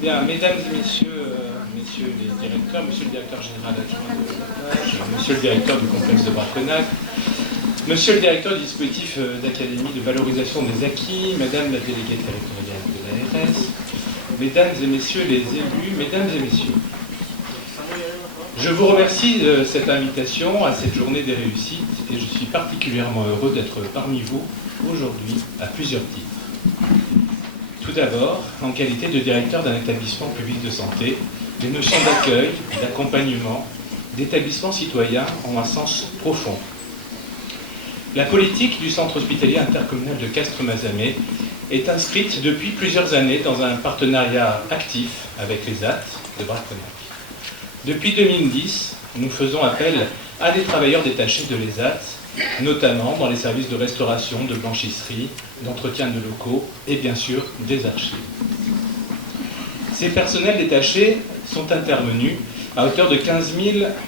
Bien, mesdames et messieurs, messieurs les directeurs, monsieur le directeur général adjoint de l'Attache, monsieur le directeur du complexe de Braconnag, monsieur le directeur du dispositif d'académie de valorisation des acquis, madame la déléguée territoriale de l'ARS, mesdames et messieurs les élus, mesdames et messieurs. Je vous remercie de cette invitation à cette journée des réussites et je suis particulièrement heureux d'être parmi vous aujourd'hui à plusieurs titres. Tout d'abord, en qualité de directeur d'un établissement public de santé, les notions d'accueil, d'accompagnement, d'établissement citoyen ont un sens profond. La politique du centre hospitalier intercommunal de Castres-Mazamet est inscrite depuis plusieurs années dans un partenariat actif avec les AT de Braconnag. Depuis 2010, nous faisons appel à des travailleurs détachés de l'ESAT, notamment dans les services de restauration, de blanchisserie, d'entretien de locaux et bien sûr des archives. Ces personnels détachés sont intervenus à hauteur de 15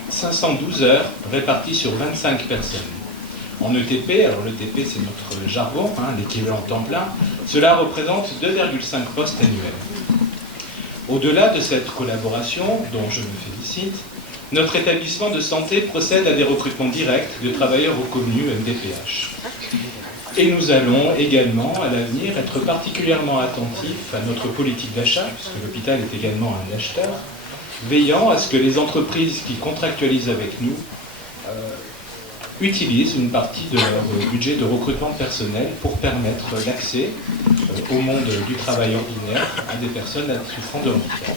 512 heures réparties sur 25 personnes. En ETP, alors l'ETP c'est notre jargon, l'équivalent temps plein, cela représente 2,5 postes annuels. Au-delà de cette collaboration, dont je me félicite, notre établissement de santé procède à des recrutements directs de travailleurs reconnus MDPH. Et nous allons également, à l'avenir, être particulièrement attentifs à notre politique d'achat, puisque l'hôpital est également un acheteur, veillant à ce que les entreprises qui contractualisent avec nous utilisent une partie de leur budget de recrutement personnel pour permettre l'accès au monde du travail ordinaire à des personnes souffrant de handicap.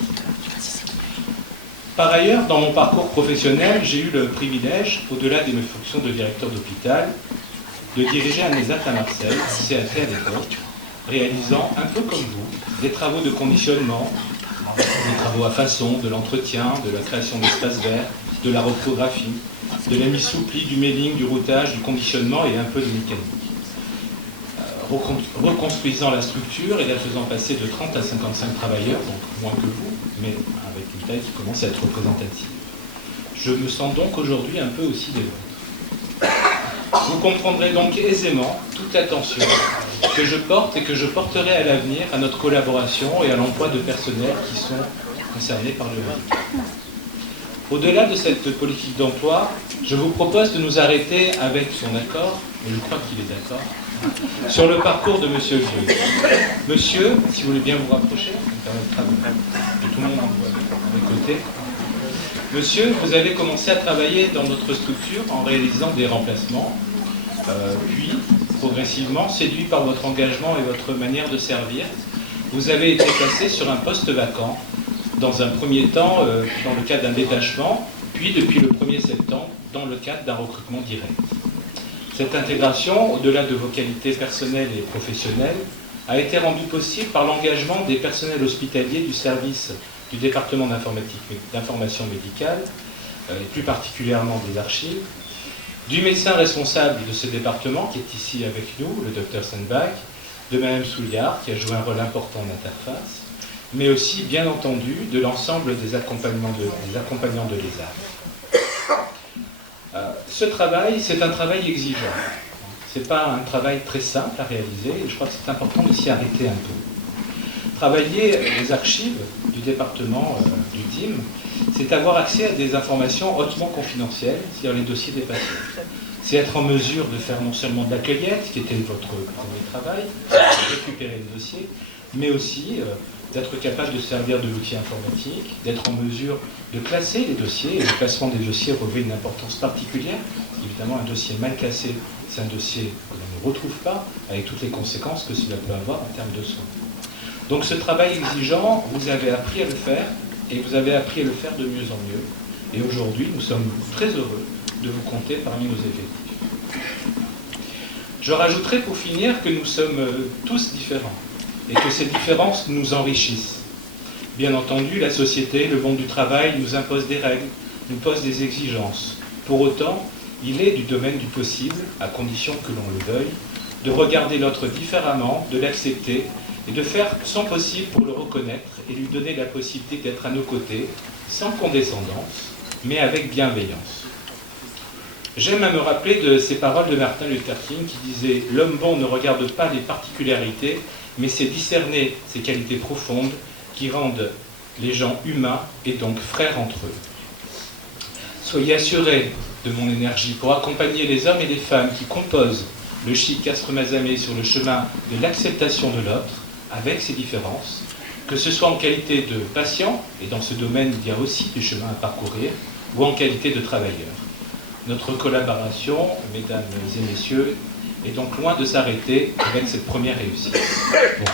Par ailleurs, dans mon parcours professionnel, j'ai eu le privilège, au-delà de mes fonctions de directeur d'hôpital, de diriger un ESAT à Marseille, CAT à l'époque, réalisant, un peu comme vous, des travaux de conditionnement, des travaux à façon, de l'entretien, de la création d'espaces verts, de la reprographie, de la mise sous pli, du mailing, du routage, du conditionnement et un peu de mécanique. Reconstruisant la structure et la faisant passer de 30 à 55 travailleurs, donc moins que vous, mais avec une taille qui commence à être représentative. Je me sens donc aujourd'hui un peu aussi des vôtres. Vous comprendrez donc aisément toute l'attention que je porte et que je porterai à l'avenir à notre collaboration et à l'emploi de personnels qui sont concernés par le handicap. Au-delà de cette politique d'emploi, je vous propose de nous arrêter avec son accord, et je crois qu'il est d'accord, sur le parcours de Monsieur Vieux. Monsieur, si vous voulez bien vous rapprocher, ça me permettra de tout le monde à mes côtés. Monsieur, vous avez commencé à travailler dans notre structure en réalisant des remplacements, puis, progressivement, séduit par votre engagement et votre manière de servir, vous avez été placé sur un poste vacant, dans un premier temps dans le cadre d'un détachement, puis depuis le 1er septembre, dans le cadre d'un recrutement direct. Cette intégration, au-delà de vos qualités personnelles et professionnelles, a été rendue possible par l'engagement des personnels hospitaliers du service du département d'information médicale, et plus particulièrement des archives, du médecin responsable de ce département, qui est ici avec nous, le Dr Sandbach, de Mme Souliard, qui a joué un rôle important en interface, mais aussi, bien entendu, de l'ensemble des accompagnants de l'ESAT. Ce travail, c'est un travail exigeant. Ce n'est pas un travail très simple à réaliser, et je crois que c'est important de s'y arrêter un peu. Travailler les archives du département du DIM, c'est avoir accès à des informations hautement confidentielles sur les dossiers des patients. C'est être en mesure de faire non seulement de la cueillette, qui était votre premier travail, récupérer les dossiers, mais aussi d'être capable de servir de l'outil informatique, d'être en mesure de classer les dossiers, et le classement des dossiers revêt une importance particulière. Évidemment, un dossier mal classé, c'est un dossier que l'on ne retrouve pas, avec toutes les conséquences que cela peut avoir en termes de soins. Donc ce travail exigeant, vous avez appris à le faire, et vous avez appris à le faire de mieux en mieux. Et aujourd'hui, nous sommes très heureux de vous compter parmi nos effectifs. Je rajouterai pour finir que nous sommes tous différents, et que ces différences nous enrichissent. Bien entendu, la société, le monde du travail nous impose des règles, nous pose des exigences. Pour autant, il est du domaine du possible, à condition que l'on le veuille, de regarder l'autre différemment, de l'accepter et de faire son possible pour le reconnaître et lui donner la possibilité d'être à nos côtés, sans condescendance, mais avec bienveillance. J'aime à me rappeler de ces paroles de Martin Luther King qui disait « L'homme bon ne regarde pas les particularités, mais c'est discerner ces qualités profondes qui rendent les gens humains et donc frères entre eux. Soyez assurés de mon énergie pour accompagner les hommes et les femmes qui composent le chic Castres-Mazamet sur le chemin de l'acceptation de l'autre, avec ses différences, que ce soit en qualité de patient, et dans ce domaine il y a aussi du chemin à parcourir, ou en qualité de travailleur. Notre collaboration, mesdames et messieurs, est donc loin de s'arrêter avec cette première réussite. Bon.